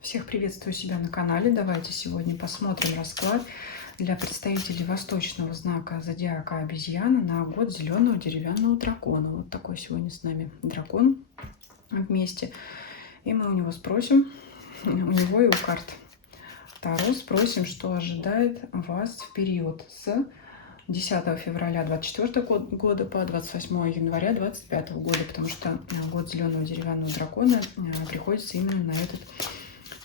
Всех приветствую себя на канале. Давайте сегодня посмотрим расклад для представителей восточного знака зодиака обезьяна на год зеленого деревянного дракона. Вот такой сегодня с нами дракон вместе. И мы у него спросим, у него и у карт Таро спросим, что ожидает вас в период с 10 февраля 2024 года по 28 января 2025 года, потому что год зеленого деревянного дракона приходится именно на этот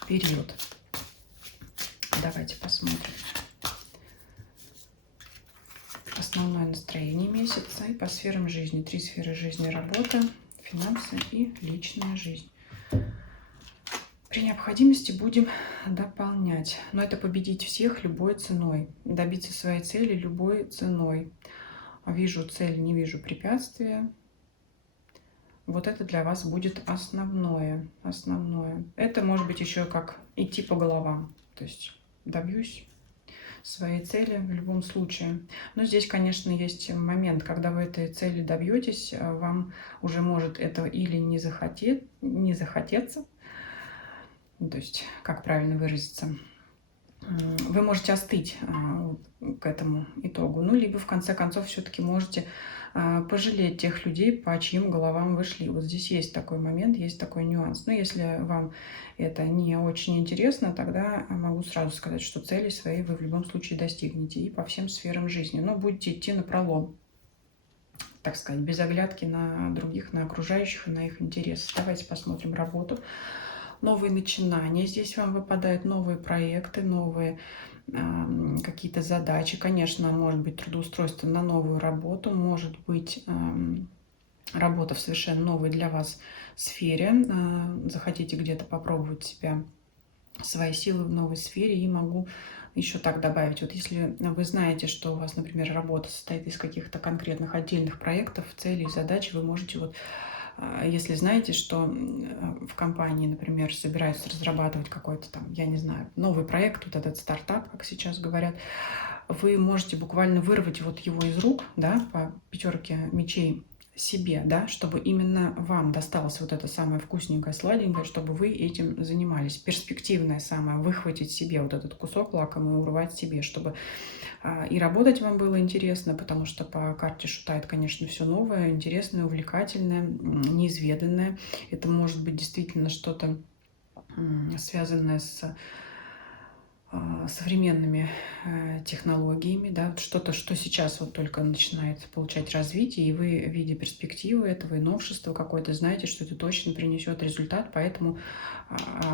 период. Давайте посмотрим основное настроение месяца и по сферам жизни. 3 сферы жизни: работа, финансы и личная жизнь. При необходимости будем дополнять. Но это победить всех любой ценой. Добиться своей цели любой ценой. Вижу цель, не вижу препятствия. Вот это для вас будет основное. Это может быть еще как идти по головам. То есть добьюсь своей цели в любом случае. Но здесь, конечно, есть момент, когда вы этой цели добьетесь, вам уже может это или не захотеться. То есть, как правильно выразиться, вы можете остыть к этому итогу. Ну, либо в конце концов все-таки можете пожалеть тех людей, по чьим головам вы шли. Вот здесь есть такой момент, есть такой нюанс. Но если вам это не очень интересно, тогда могу сразу сказать, что цели свои вы в любом случае достигнете и по всем сферам жизни. Но будете идти напролом, так сказать, без оглядки на других, на окружающих и на их интересы. Давайте посмотрим работу. Новые начинания. Здесь вам выпадают новые проекты, новые какие-то задачи. Конечно, может быть трудоустройство на новую работу, может быть работа в совершенно новой для вас сфере. Захотите где-то попробовать себя, свои силы в новой сфере. И могу еще так добавить, вот если вы знаете, что у вас, например, работа состоит из каких-то конкретных отдельных проектов, целей, задач, вы можете вот, если знаете, что в компании, например, собираются разрабатывать какой-то там, я не знаю, новый проект, вот этот стартап, как сейчас говорят, вы можете буквально вырвать вот его из рук, да, по пятерке мечей себе, да, чтобы именно вам досталось вот это самое вкусненькое, сладенькое, чтобы вы этим занимались. Перспективное самое, выхватить себе вот этот кусок лакомый, урвать себе, чтобы и работать вам было интересно, потому что по карте Шута это, конечно, все новое, интересное, увлекательное, неизведанное. Это может быть действительно что-то связанное с современными технологиями, да, что-то, что сейчас вот только начинает получать развитие, и вы, видя перспективы этого и новшества какое-то, знаете, что это точно принесет результат, поэтому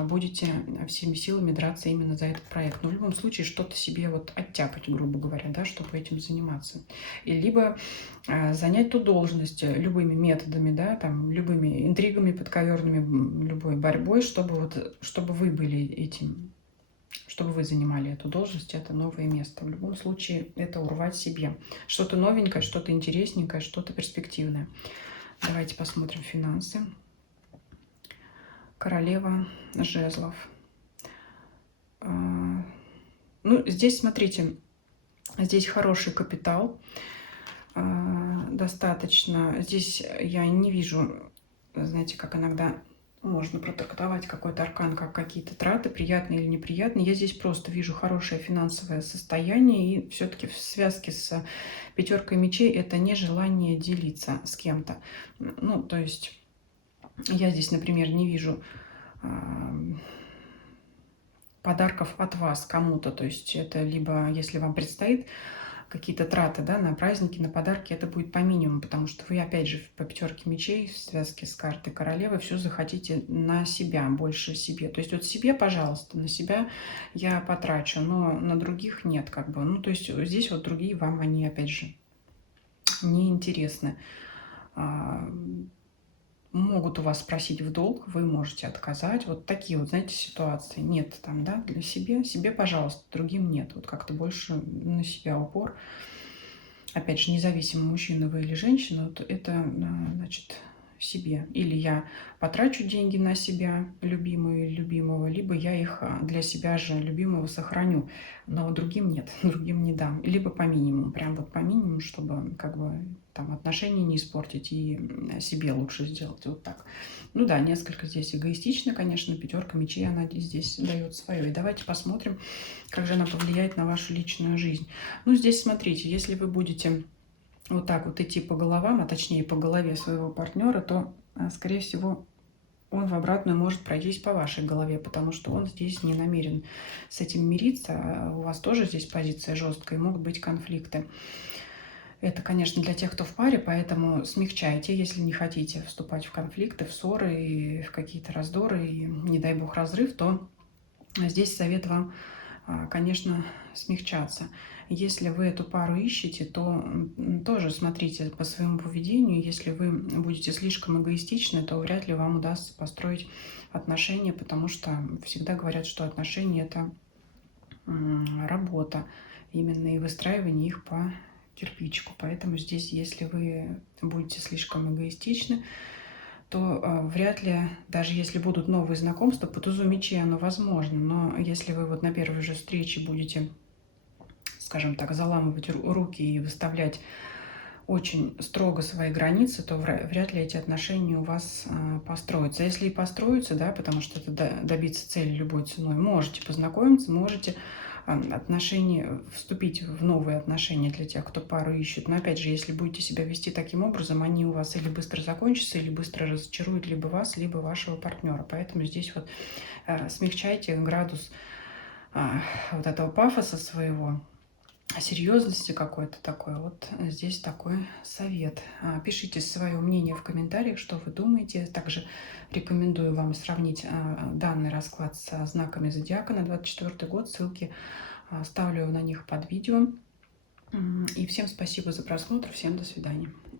будете всеми силами драться именно за этот проект. Но в любом случае что-то себе вот оттяпать, грубо говоря, да, чтобы этим заниматься. И либо занять ту должность любыми методами, да, там, любыми интригами подковерными, любой борьбой, чтобы вы были этим, чтобы вы занимали эту должность, это новое место. В любом случае это урвать себе. Что-то новенькое, что-то интересненькое, что-то перспективное. Давайте посмотрим финансы. Королева жезлов. Ну, здесь, смотрите, здесь хороший капитал. Достаточно. Здесь я не вижу, знаете, как иногда можно протрактовать какой-то аркан, как какие-то траты, приятные или неприятные. Я здесь просто вижу хорошее финансовое состояние, и все-таки в связке с пятеркой мечей это нежелание делиться с кем-то. Ну, то есть я здесь, например, не вижу подарков от вас кому-то. То есть это либо, если вам предстоит какие-то траты, да, на праздники, на подарки, это будет по минимуму, потому что вы, опять же, по пятерке мечей в связке с картой королевы все захотите на себя, больше себе. То есть вот себе, пожалуйста, на себя я потрачу, но на других нет, как бы. Ну, то есть здесь вот другие вам, они, опять же, неинтересны. Могут у вас спросить в долг, вы можете отказать. Вот такие вот, знаете, ситуации. Нет там, да, для себе, пожалуйста, другим нет. Вот как-то больше на себя упор. Опять же, независимо, мужчина вы или женщина, вот это, значит, себе. Или я потрачу деньги на себя, любимую или любимого, либо я их для себя же любимого сохраню, но другим нет, другим не дам. Либо по минимуму, прям вот по минимуму, чтобы как бы там отношения не испортить и себе лучше сделать. Вот так. Ну да, несколько здесь эгоистично, конечно, пятерка мечей, она здесь дает свое. И давайте посмотрим, как же она повлияет на вашу личную жизнь. Ну, здесь смотрите, если вы будете вот так вот идти по головам, а точнее по голове своего партнера, то, скорее всего, он в обратную может пройтись по вашей голове, потому что он здесь не намерен с этим мириться. У вас тоже здесь позиция жесткая, и могут быть конфликты. Это, конечно, для тех, кто в паре, поэтому смягчайте, если не хотите вступать в конфликты, в ссоры и в какие-то раздоры, и, не дай бог, разрыв, то здесь совет вам, конечно, смягчаться. Если вы эту пару ищете, то тоже смотрите по своему поведению. Если вы будете слишком эгоистичны, то вряд ли вам удастся построить отношения, потому что всегда говорят, что отношения – это работа, именно и выстраивание их по кирпичику. Поэтому здесь, если вы будете слишком эгоистичны, то вряд ли, даже если будут новые знакомства, по тузу мечей оно возможно. Но если вы вот на первой же встрече будете, скажем так, заламывать руки и выставлять очень строго свои границы, то вряд ли эти отношения у вас построятся. Если и построятся, да, потому что это добиться цели любой ценой, можете познакомиться, можете вступить в новые отношения для тех, кто пару ищет. Но опять же, если будете себя вести таким образом, они у вас или быстро закончатся, или быстро разочаруют либо вас, либо вашего партнера. Поэтому здесь вот смягчайте градус вот этого пафоса своего, серьезности какой-то такой. Вот здесь такой совет. Пишите свое мнение в комментариях, что вы думаете. Также рекомендую вам сравнить данный расклад со знаками зодиака на 24 год. Ссылки ставлю на них под видео. И всем спасибо за просмотр. Всем до свидания.